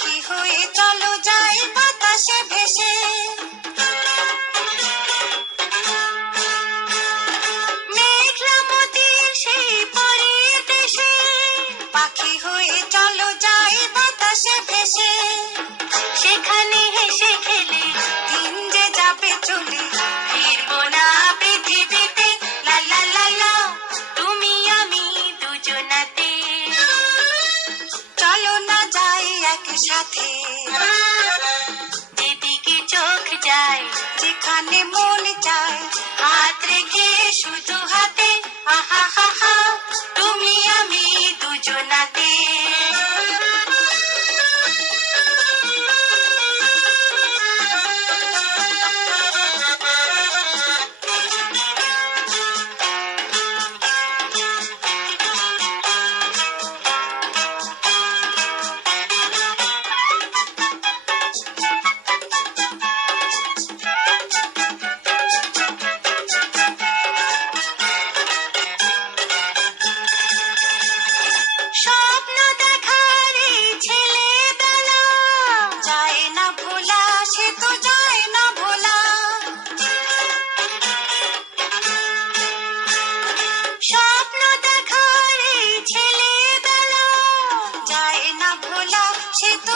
পাখি হয়ে যাই ভোলা সে তো